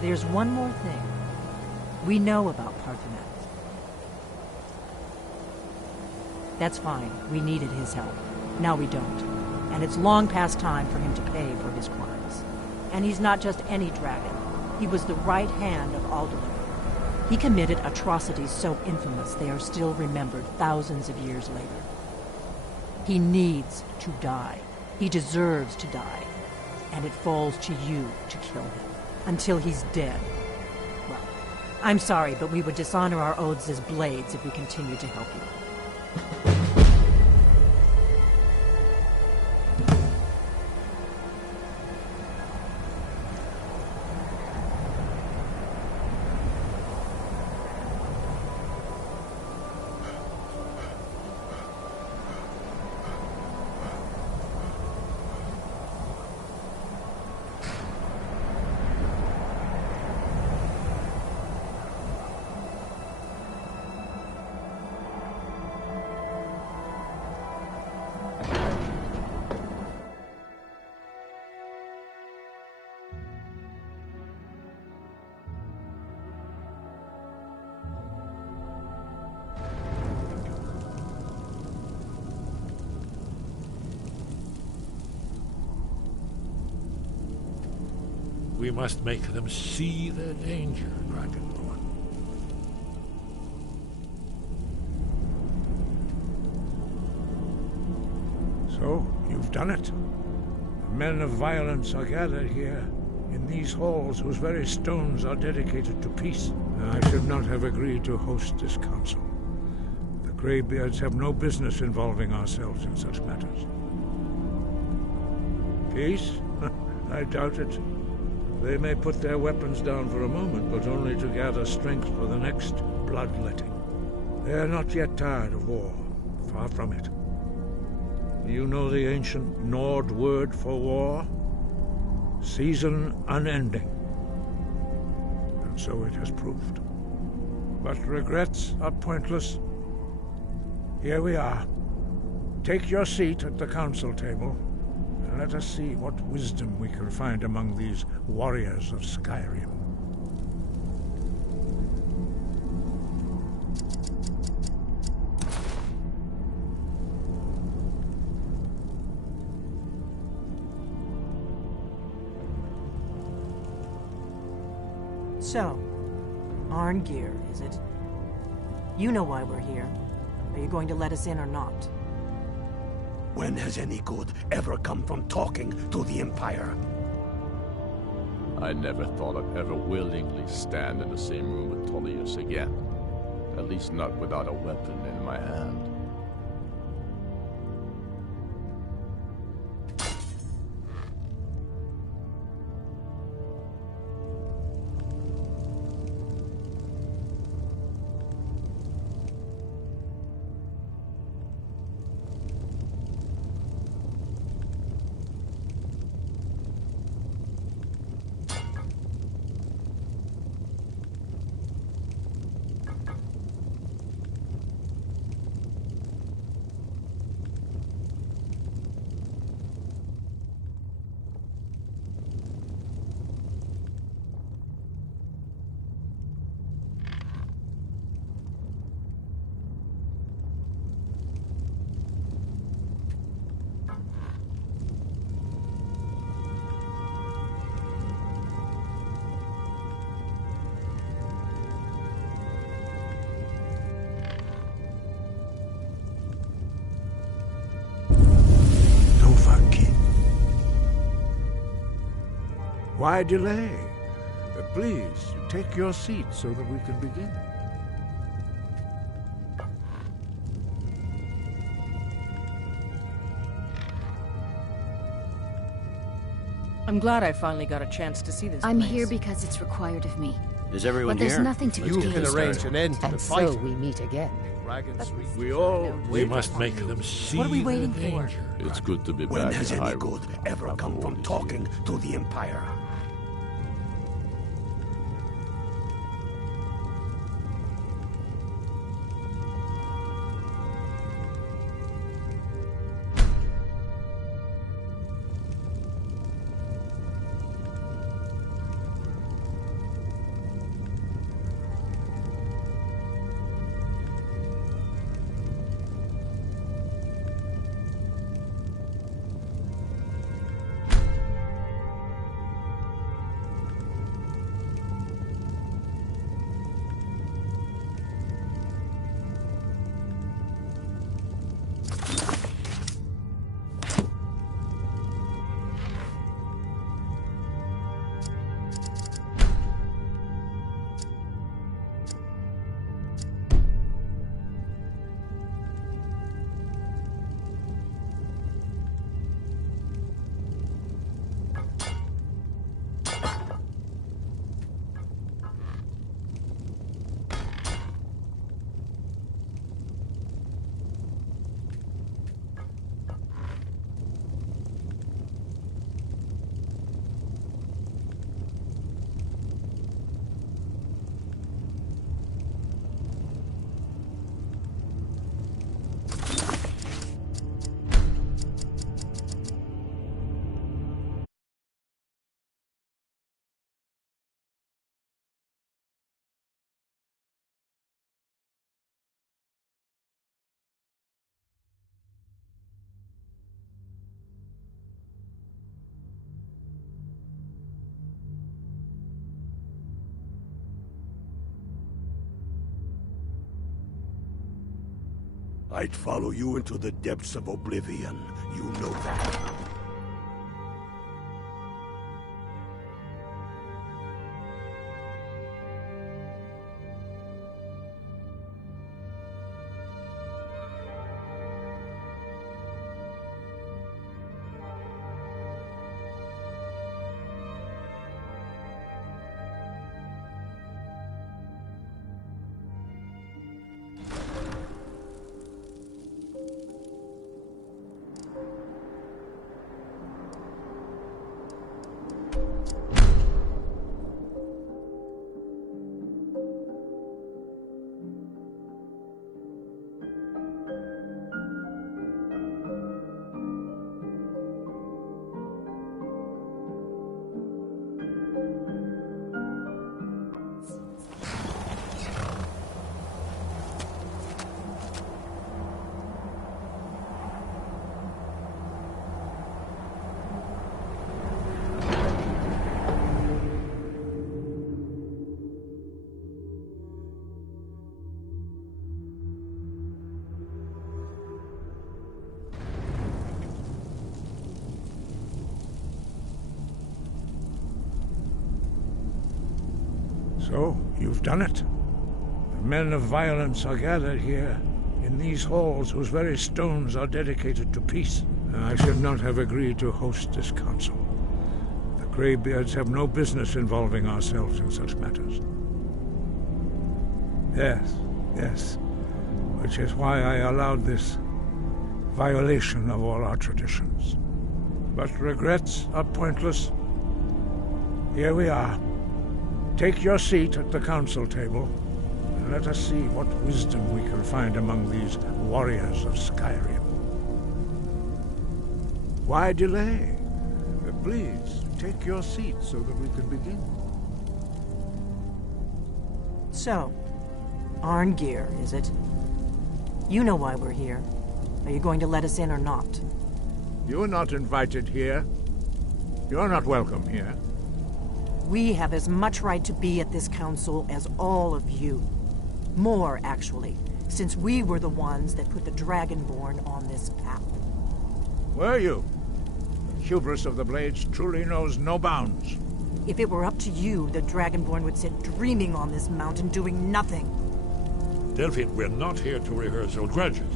There's one more thing. We know about Parthenet. That's fine. We needed his help. Now we don't. And it's long past time for him to pay for his crimes. And he's not just any dragon. He was the right hand of Alderaan. He committed atrocities so infamous they are still remembered thousands of years later. He needs to die. He deserves to die. And it falls to you to kill him. Until he's dead. Well, I'm sorry, but we would dishonor our oaths as blades if we continue to help you. We must make them see their danger, Dragonborn. So, you've done it. The men of violence are gathered here, in these halls whose very stones are dedicated to peace. I should not have agreed to host this council. The Greybeards have no business involving ourselves in such matters. Peace? I doubt it. They may put their weapons down for a moment, but only to gather strength for the next bloodletting. They are not yet tired of war. Far from it. You know the ancient Nord word for war? Season unending. And so it has proved. But regrets are pointless. Here we are. Take your seat at the council table. Let us see what wisdom we can find among these warriors of Skyrim. So, Arngeir, is it? You know why we're here. Are you going to let us in or not? When has any good ever come from talking to the Empire? I never thought I'd ever willingly stand in the same room with Tullius again. At least not without a weapon in my hand. Why delay? Please, take your seat so that we can begin. I'm glad I finally got a chance to see this I'm place. here because it's required of me. Is everyone But there's here? nothing to Let's do. get this started. an end And so we meet again. We must make them see What are we their waiting for? danger. It's good to be When back has in any Hyrule. good ever After come all from these talking years. to the Empire? I'd follow you into the depths of oblivion. You know that. So, you've done it. The men of violence are gathered here, in these halls whose very stones are dedicated to peace. I should not have agreed to host this council. The Greybeards have no business involving ourselves in such matters. Yes. Which is why I allowed this violation of all our traditions. But regrets are pointless. Here we are. Take your seat at the council table, and let us see what wisdom we can find among these warriors of Skyrim. Why delay? Please, take your seat so that we can begin. So, Arngeir, is it? You know why we're here. Are you going to let us in or not? You're not invited here. You're not welcome here. We have as much right to be at this council as all of you. More, actually, since we were the ones that put the Dragonborn on this path. Were you? The hubris of the Blades truly knows no bounds. If it were up to you, the Dragonborn would sit dreaming on this mountain doing nothing. Delphine, we're not here to rehearse old grudges.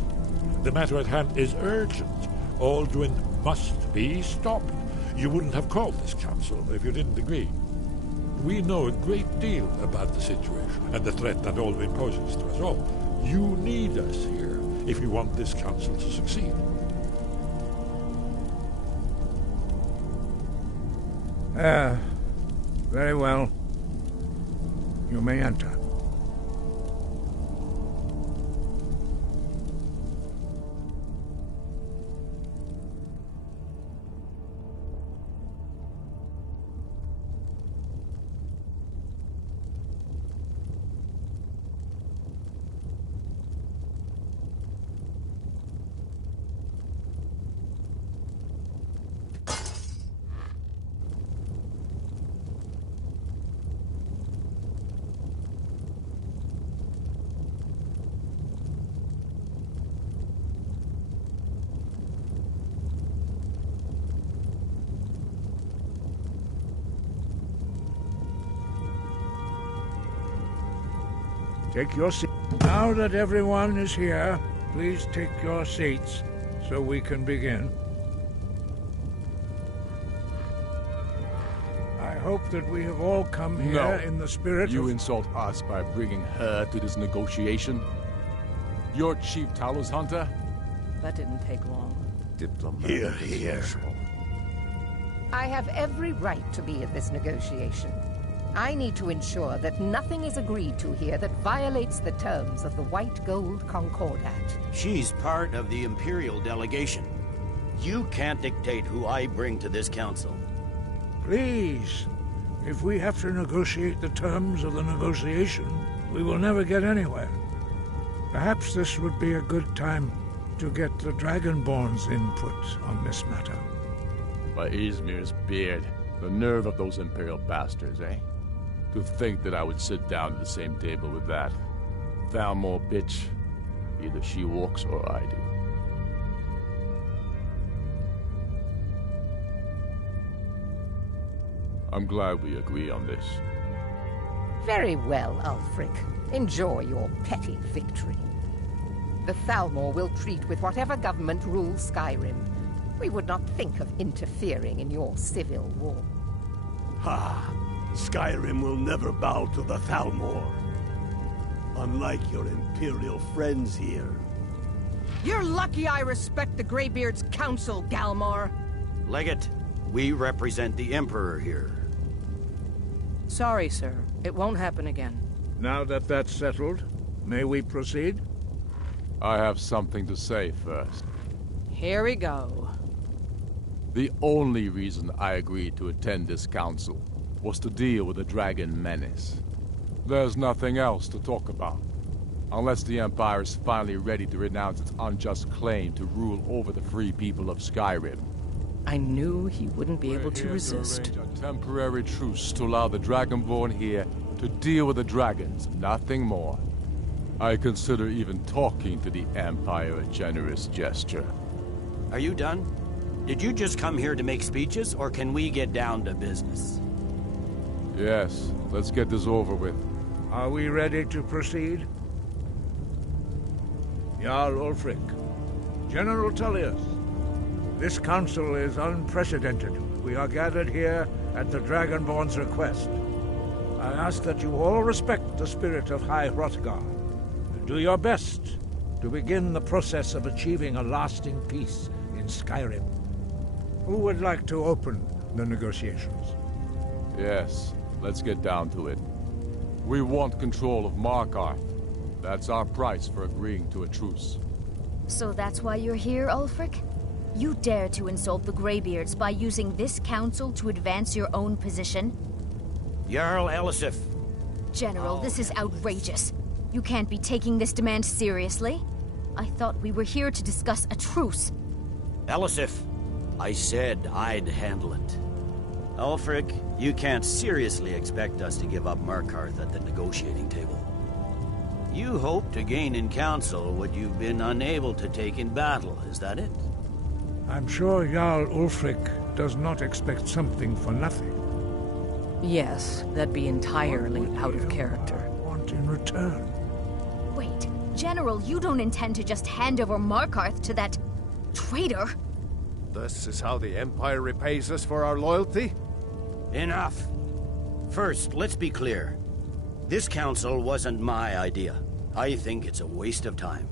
The matter at hand is urgent. Alduin must be stopped. You wouldn't have called this council if you didn't agree. We know a great deal about the situation and the threat that Alduin poses to us all. You need us here if you want this council to succeed. Very well. You may enter. Take your seat. Now that everyone is here, please take your seats so we can begin. I hope that we have all come here in the spirit You of... insult us by bringing her to this negotiation? You're Chief Talos Hunter? That didn't take long. Here. I have every right to be at this negotiation. I need to ensure that nothing is agreed to here that violates the terms of the White Gold Concordat. She's part of the Imperial delegation. You can't dictate who I bring to this council. Please, if we have to negotiate the terms of the negotiation, we will never get anywhere. Perhaps this would be a good time to get the Dragonborn's input on this matter. By Izmir's beard, the nerve of those Imperial bastards, eh? To think that I would sit down at the same table with that Thalmor bitch. Either she walks or I do. I'm glad we agree on this. Very well, Ulfric. Enjoy your petty victory. The Thalmor will treat with whatever government rules Skyrim. We would not think of interfering in your civil war. Ha! Skyrim will never bow to the Thalmor. Unlike your Imperial friends here. You're lucky I respect the Greybeard's counsel, Galmar. Legate, we represent the Emperor here. Sorry, sir. It won't happen again. Now that that's settled, may we proceed? I have something to say first. Here we go. The only reason I agreed to attend this council was to deal with the dragon menace. There's nothing else to talk about. Unless the Empire is finally ready to renounce its unjust claim to rule over the free people of Skyrim. I knew he wouldn't be able to resist. To arrange a temporary truce to allow the Dragonborn here to deal with the dragons, nothing more. I consider even talking to the Empire a generous gesture. Are you done? Did you just come here to make speeches, or can we get down to business? Yes, let's get this over with. Are we ready to proceed? Jarl Ulfric, General Tullius, this council is unprecedented. We are gathered here at the Dragonborn's request. I ask that you all respect the spirit of High Hrothgar, and do your best to begin the process of achieving a lasting peace in Skyrim. Who would like to open the negotiations? Yes, let's get down to it. We want control of Markarth. That's our price for agreeing to a truce. So that's why you're here, Ulfric? You dare to insult the Greybeards by using this council to advance your own position? Jarl Elisif. General, this is outrageous. You can't be taking this demand seriously. I thought we were here to discuss a truce. Elisif, I said I'd handle it. Ulfric, you can't seriously expect us to give up Markarth at the negotiating table. You hope to gain in council what you've been unable to take in battle, is that it? I'm sure Jarl Ulfric does not expect something for nothing. Yes, that'd be entirely out of character. Want in return? Wait, General, you don't intend to just hand over Markarth to that traitor? This is how the Empire repays us for our loyalty? Enough. First, let's be clear. This council wasn't my idea. I think it's a waste of time.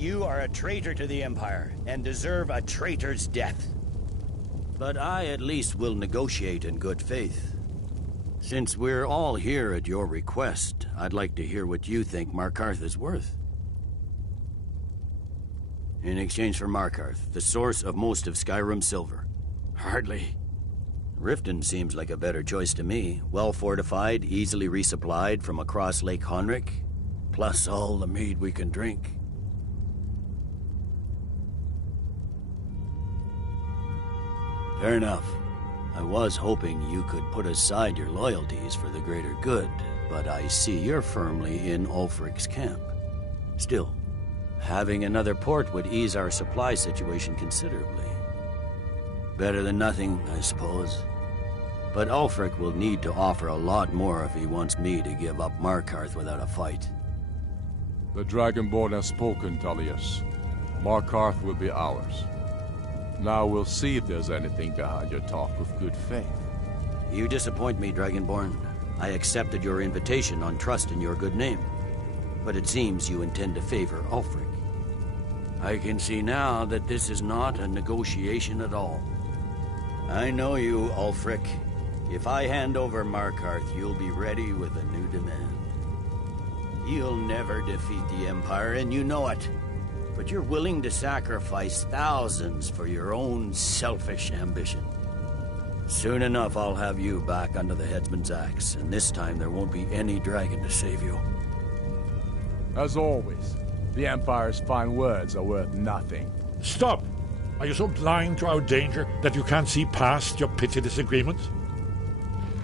You are a traitor to the Empire, and deserve a traitor's death. But I at least will negotiate in good faith. Since we're all here at your request, I'd like to hear what you think Markarth is worth. In exchange for Markarth, the source of most of Skyrim's silver. Hardly. Riften seems like a better choice to me. Well fortified, easily resupplied from across Lake Honric, plus all the mead we can drink. Fair enough. I was hoping you could put aside your loyalties for the greater good, but I see you're firmly in Ulfric's camp. Still, having another port would ease our supply situation considerably. Better than nothing, I suppose. But Ulfric will need to offer a lot more if he wants me to give up Markarth without a fight. The Dragonborn has spoken, Tullius. Markarth will be ours. Now we'll see if there's anything behind your talk of good faith. You disappoint me, Dragonborn. I accepted your invitation on trust in your good name. But it seems you intend to favor Ulfric. I can see now that this is not a negotiation at all. I know you, Ulfric. If I hand over Markarth, you'll be ready with a new demand. You'll never defeat the Empire, and you know it. But you're willing to sacrifice thousands for your own selfish ambition. Soon enough, I'll have you back under the headsman's axe, and this time there won't be any dragon to save you. As always, the Empire's fine words are worth nothing. Stop! Are you so blind to our danger that you can't see past your petty disagreements?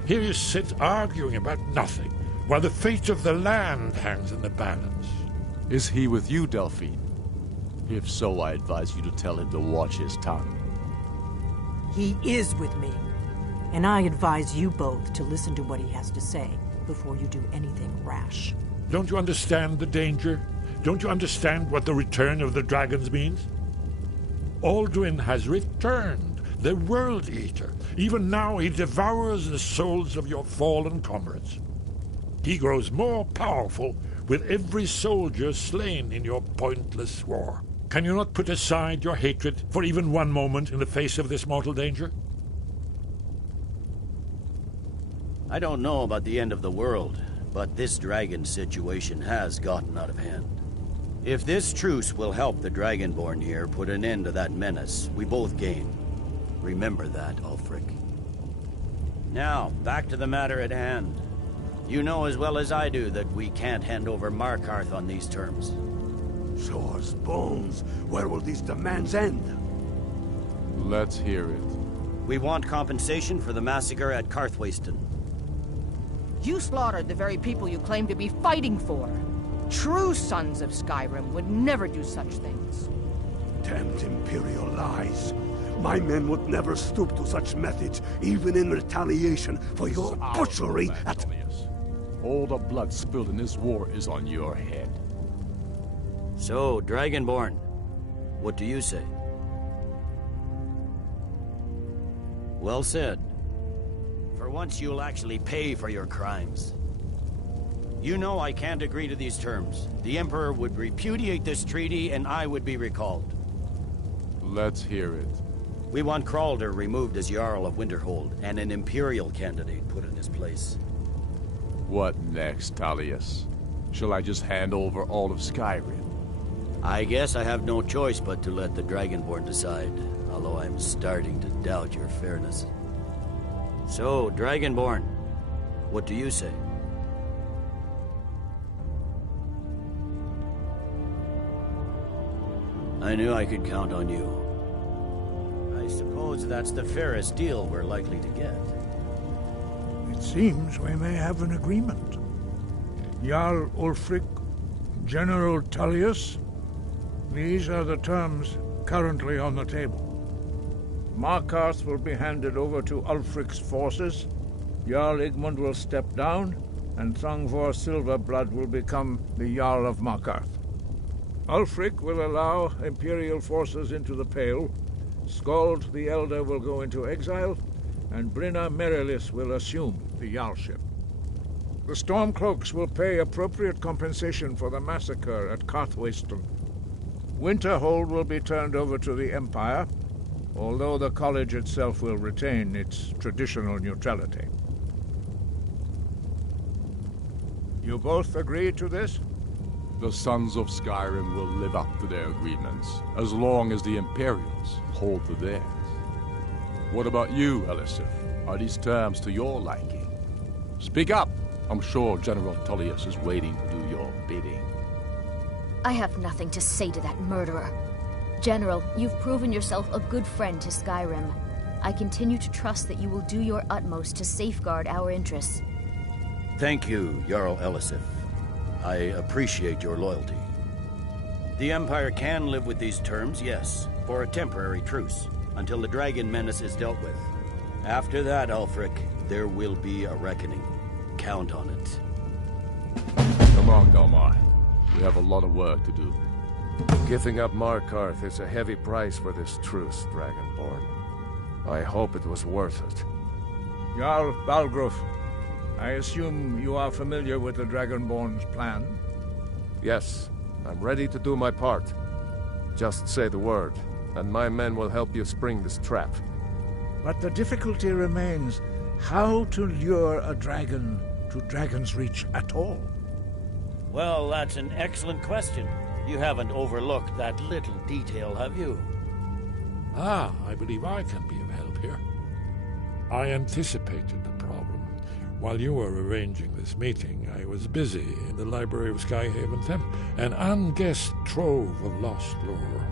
Here you sit arguing about nothing, while the fate of the land hangs in the balance. Is he with you, Delphine? If so, I advise you to tell him to watch his tongue. He is with me. And I advise you both to listen to what he has to say before you do anything rash. Don't you understand the danger? Don't you understand what the return of the dragons means? Alduin has returned, the World Eater. Even now he devours the souls of your fallen comrades. He grows more powerful with every soldier slain in your pointless war. Can you not put aside your hatred for even one moment in the face of this mortal danger? I don't know about the end of the world, but this dragon situation has gotten out of hand. If this truce will help the Dragonborn here put an end to that menace, we both gain. Remember that, Ulfric. Now, back to the matter at hand. You know as well as I do that we can't hand over Markarth on these terms. Show us bones. Where will these demands end? Let's hear it. We want compensation for the massacre at Karthwasten. You slaughtered the very people you claim to be fighting for. True sons of Skyrim would never do such things. Damned Imperial lies. My men would never stoop to such methods, even in retaliation for your butchery at... All the blood spilled in this war is on your head. So, Dragonborn, what do you say? Well said. For once you'll actually pay for your crimes. You know I can't agree to these terms. The Emperor would repudiate this treaty and I would be recalled. Let's hear it. We want Kralder removed as Jarl of Winterhold and an Imperial candidate put in his place. What next, Talius? Shall I just hand over all of Skyrim? I guess I have no choice but to let the Dragonborn decide, although I'm starting to doubt your fairness. So, Dragonborn, what do you say? I knew I could count on you. I suppose that's the fairest deal we're likely to get. It seems we may have an agreement. Jarl Ulfric, General Tullius, these are the terms currently on the table. Markarth will be handed over to Ulfric's forces, Jarl Igmund will step down, and Thongvor Silverblood will become the Jarl of Markarth. Ulfric will allow Imperial forces into the Pale, Skald the Elder will go into exile, and Brinna Merilis will assume the Jarlship. The Stormcloaks will pay appropriate compensation for the massacre at Karthwasten. Winterhold will be turned over to the Empire, although the college itself will retain its traditional neutrality. You both agree to this? The Sons of Skyrim will live up to their agreements, as long as the Imperials hold to theirs. What about you, Elisif? Are these terms to your liking? Speak up! I'm sure General Tullius is waiting to do your bidding. I have nothing to say to that murderer. General, you've proven yourself a good friend to Skyrim. I continue to trust that you will do your utmost to safeguard our interests. Thank you, Jarl Elisif. I appreciate your loyalty. The Empire can live with these terms, yes, for a temporary truce, until the dragon menace is dealt with. After that, Ulfric, there will be a reckoning. Count on it. Come on, Galmar. We have a lot of work to do. Giving up Markarth is a heavy price for this truce, Dragonborn. I hope it was worth it. Jarl Balgruf, I assume you are familiar with the Dragonborn's plan? Yes, I'm ready to do my part. Just say the word, and my men will help you spring this trap. But the difficulty remains how to lure a dragon to Dragon's Reach at all. Well, that's an excellent question. You haven't overlooked that little detail, have you? I believe I can be of help here. I anticipated the problem. While you were arranging this meeting, I was busy in the library of Skyhaven Temple, an unguessed trove of lost lore.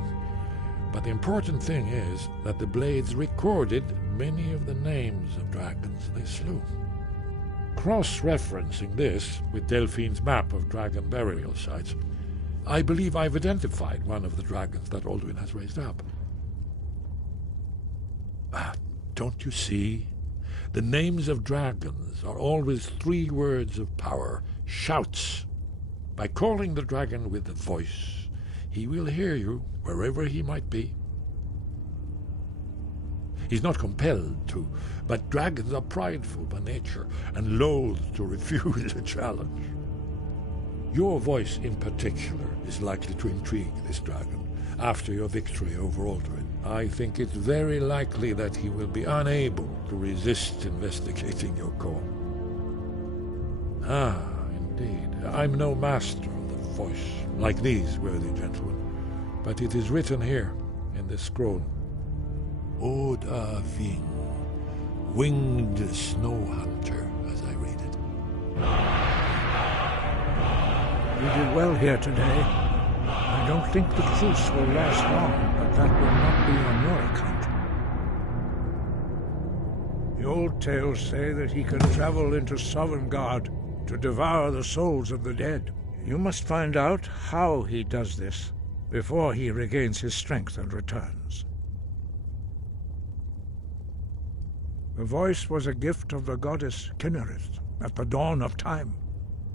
But the important thing is that the Blades recorded many of the names of dragons they slew. Cross-referencing this with Delphine's map of dragon burial sites, I believe I've identified one of the dragons that Alduin has raised up. Don't you see? The names of dragons are always 3 words of power, shouts. By calling the dragon with the voice, he will hear you wherever he might be. He's not compelled to, but dragons are prideful by nature and loath to refuse a challenge. Your voice in particular is likely to intrigue this dragon after your victory over Alduin. I think it's very likely that he will be unable to resist investigating your call. Ah, indeed. I'm no master of the voice, like these worthy gentlemen, but it is written here in this scroll. Oda Ving, winged snow hunter, as I read it. You did well here today. I don't think the truce will last long, but that will not be on your account. The old tales say that he can travel into Sovngarde to devour the souls of the dead. You must find out how he does this before he regains his strength and returns. The voice was a gift of the goddess Kynareth at the dawn of time.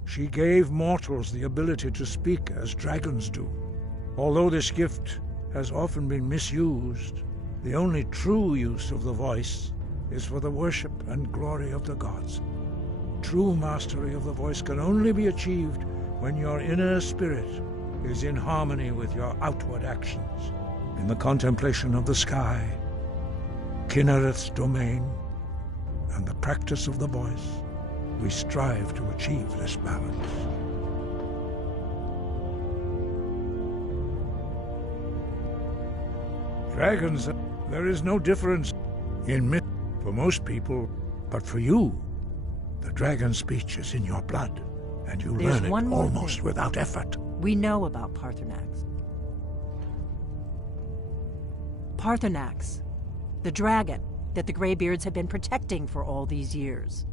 She gave mortals the ability to speak as dragons do. Although this gift has often been misused, the only true use of the voice is for the worship and glory of the gods. True mastery of the voice can only be achieved when your inner spirit is in harmony with your outward actions. In the contemplation of the sky, Kynareth's domain, and the practice of the voice, we strive to achieve this balance. Dragons, there is no difference in myth for most people, but for you, the dragon speech is in your blood, and you learn it almost without effort. We know about Paarthurnax. Paarthurnax, the dragon that the Greybeards have been protecting for all these years.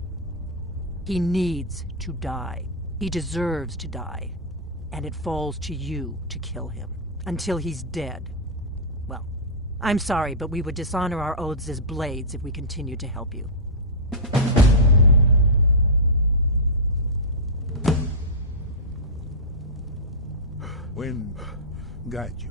He needs to die. He deserves to die. And it falls to you to kill him. Until he's dead. Well, I'm sorry, but we would dishonor our oaths as blades if we continued to help you. Wind guide you.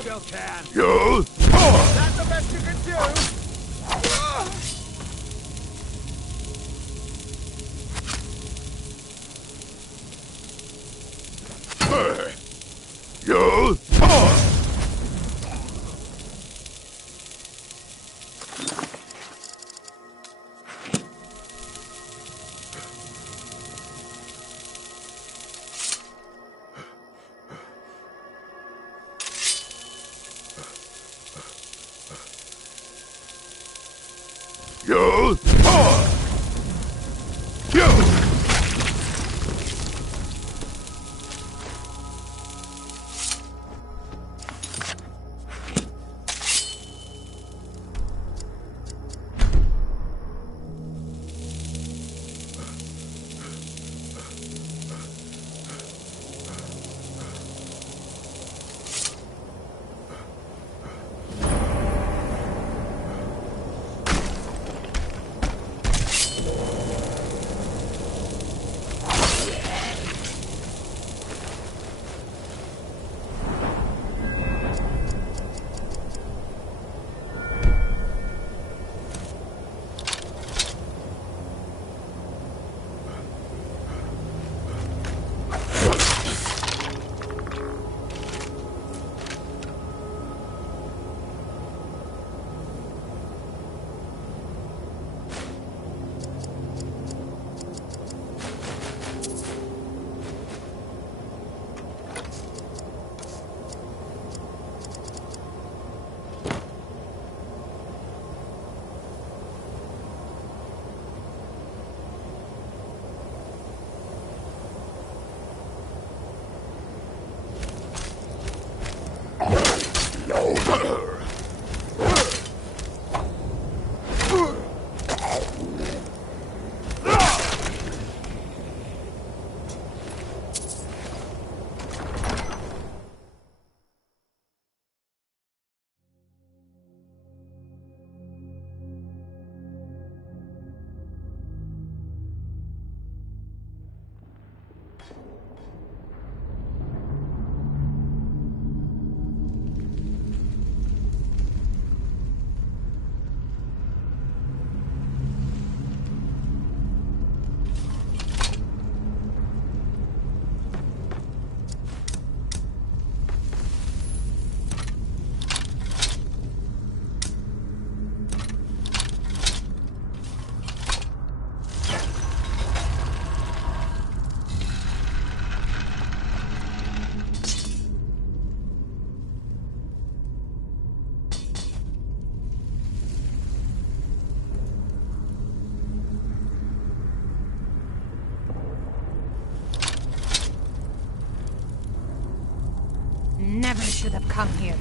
Still can. You? That's the best you can do. You? Never should have come here.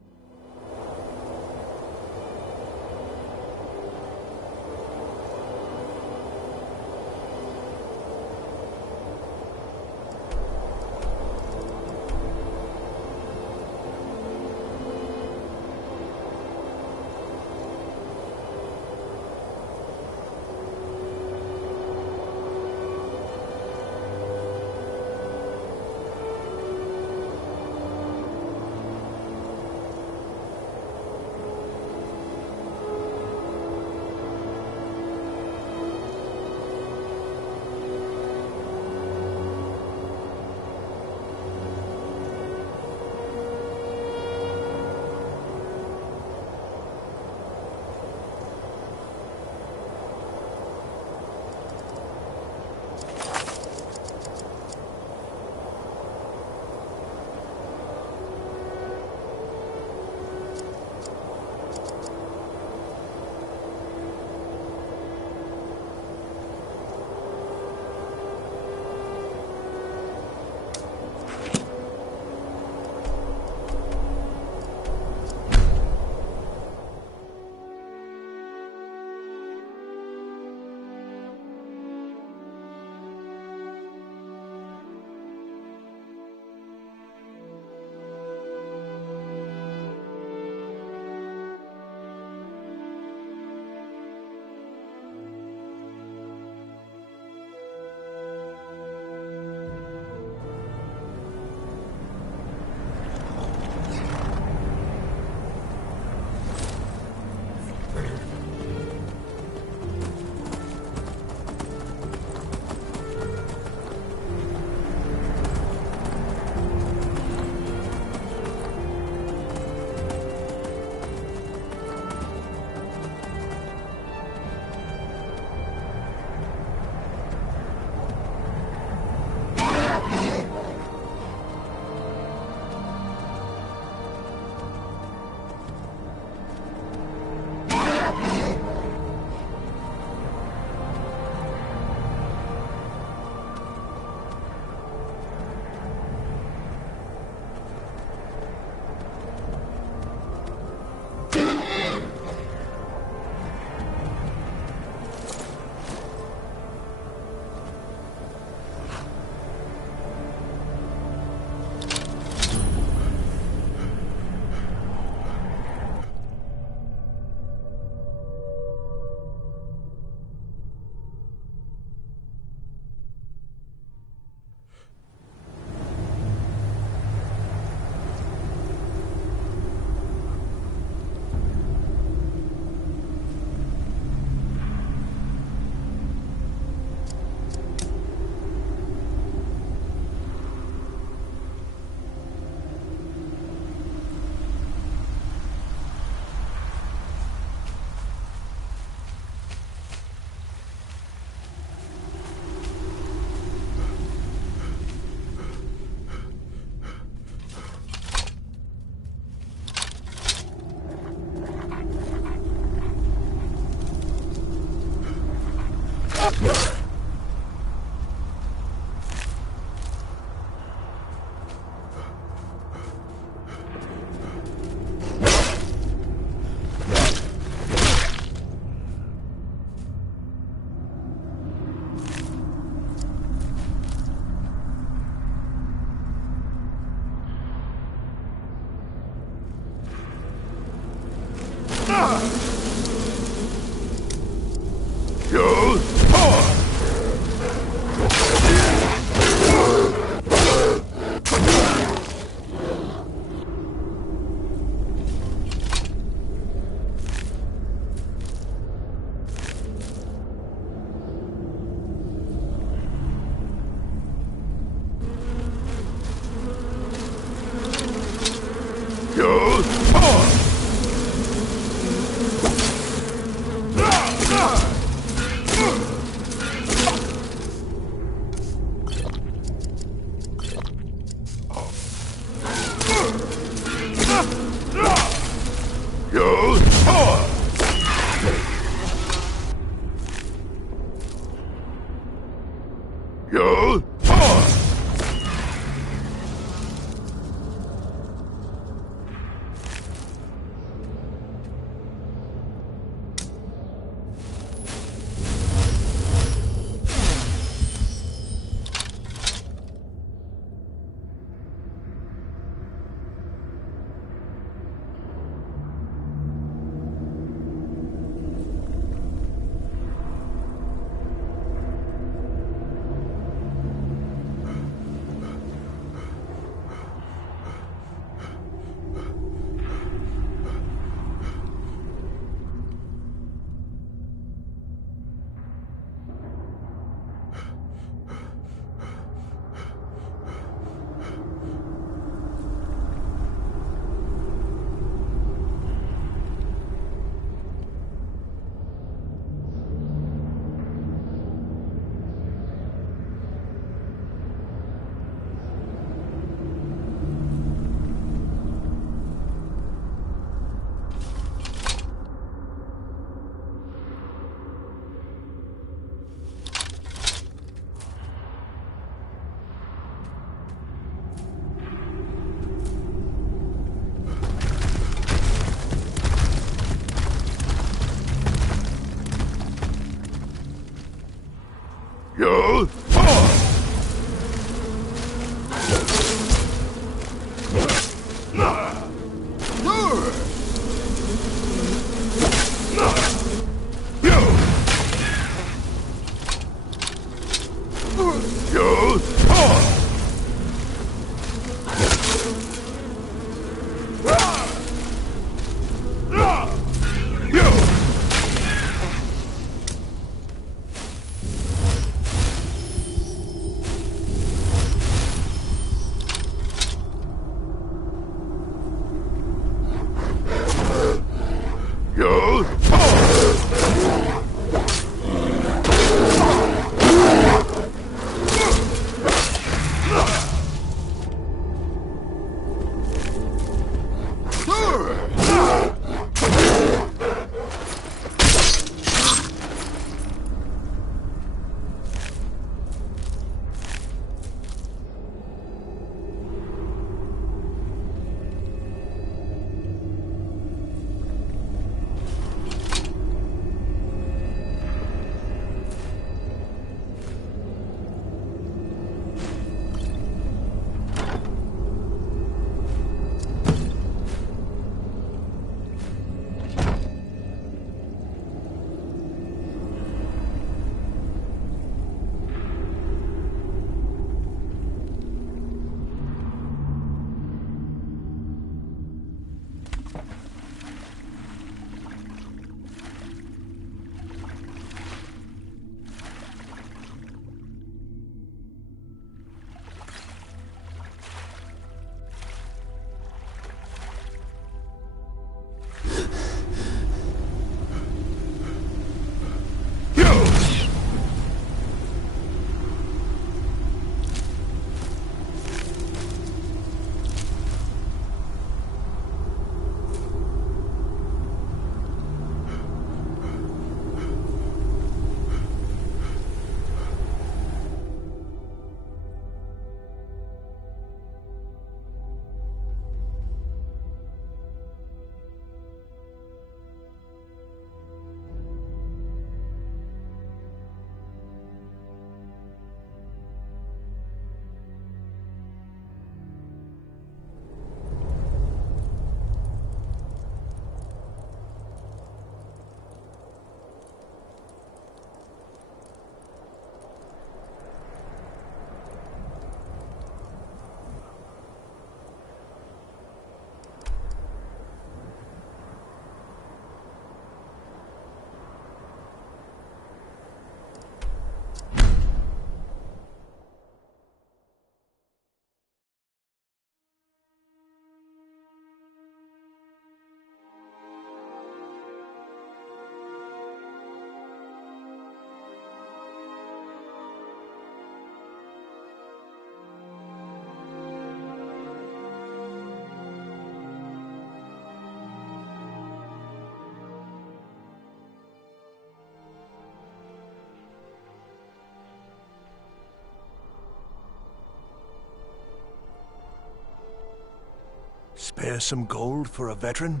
Spare some gold for a veteran?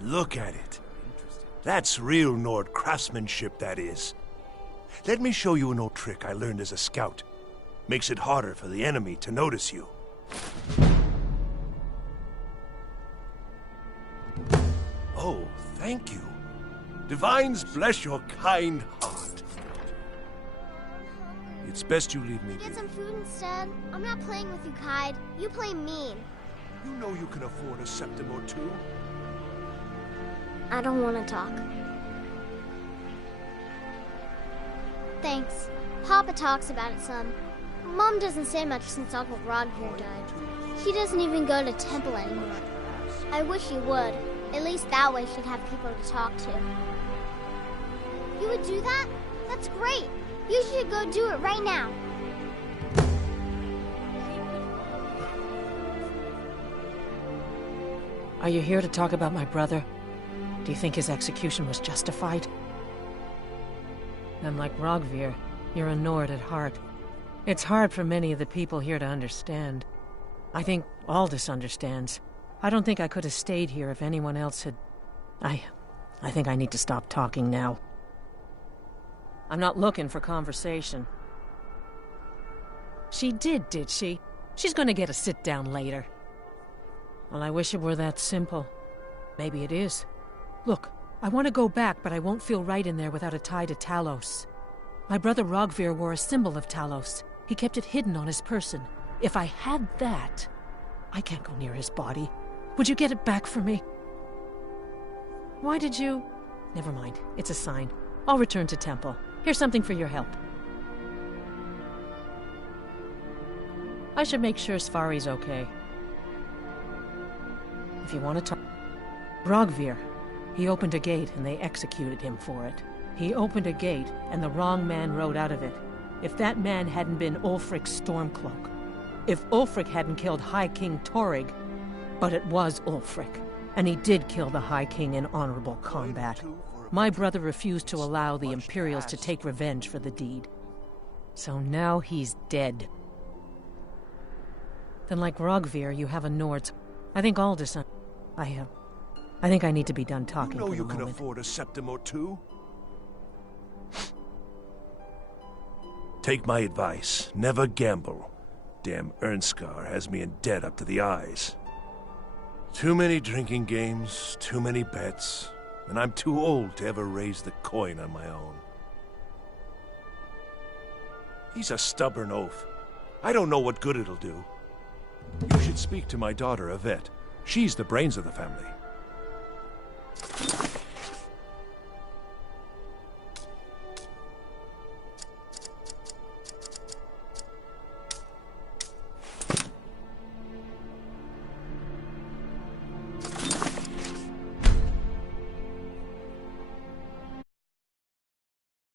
Look at it. That's real Nord craftsmanship, that is. Let me show you an old trick I learned as a scout. Makes it harder for the enemy to notice you. Oh, thank you. Divines bless your kind heart. It's best you leave me be. Get some food instead. I'm not playing with you, Kaid. You play mean. You know you can afford a septim or two. I don't want to talk. Thanks. Papa talks about it some. Mom doesn't say much since Uncle Rodger died. He doesn't even go to temple anymore. I wish he would. At least that way she'd have people to talk to. You would do that? That's great. You should go do it right now. Are you here to talk about my brother? Do you think his execution was justified? I'm like Rogvir. You're a Nord at heart. It's hard for many of the people here to understand. I think Aldous understands. I don't think I could have stayed here if anyone else had... I think I need to stop talking now. I'm not looking for conversation. She did she? She's gonna get a sit-down later. Well, I wish it were that simple. Maybe it is. Look, I want to go back, but I won't feel right in there without a tie to Talos. My brother Rogvir wore a symbol of Talos. He kept it hidden on his person. If I had that, I can't go near his body. Would you get it back for me? Why did you... Never mind. It's a sign. I'll return to Temple. Here's something for your help. I should make sure Sfari's okay. If you want to talk... Rogvir. He opened a gate and they executed him for it. He opened a gate and the wrong man rode out of it. If that man hadn't been Ulfric's Stormcloak. If Ulfric hadn't killed High King Torrig. But it was Ulfric. And he did kill the High King in honorable combat. My brother refused to allow the Imperials to take revenge for the deed. So now he's dead. Then like Rogvir, you have a Nord's... I think Aldous... I think I need to be done talking for a moment. You know you can afford a septim or two? Take my advice. Never gamble. Damn Ernskar has me in debt up to the eyes. Too many drinking games, too many bets, and I'm too old to ever raise the coin on my own. He's a stubborn oaf. I don't know what good it'll do. You should speak to my daughter, Yvette. She's the brains of the family.